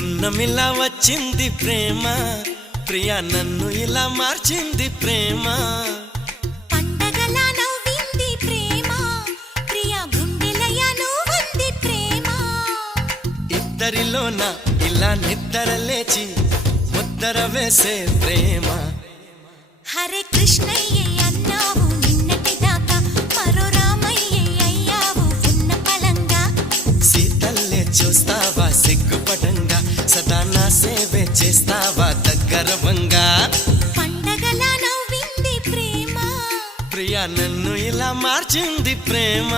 పున్నమిలా వచ్చింది ప్రేమ, ప్రియా నన్ను ఇలా మార్చింది ప్రేమ. పండగలా నవ్వింది ప్రేమ, ప్రియా గుండెలయ నువ్వుంది ప్రేమ. ఇద్దరిలోన ఇలా నిద్ర లేచి ముద్దర వేసే ప్రేమ. హరే కృష్ణయ్య అన్నావు నిన్నటి దాకా, మరో రామయ్య అయ్యావు ఉన్న పలంగా. సీతల్లే చూస్తావా సిగ్గుపడంగా, సదా నా సేవే చేస్తావా దగ్గరవంగా. పండగలా నవ్వింది ప్రేమ, ప్రియా నన్ను ఇలా మార్చింది ప్రేమ.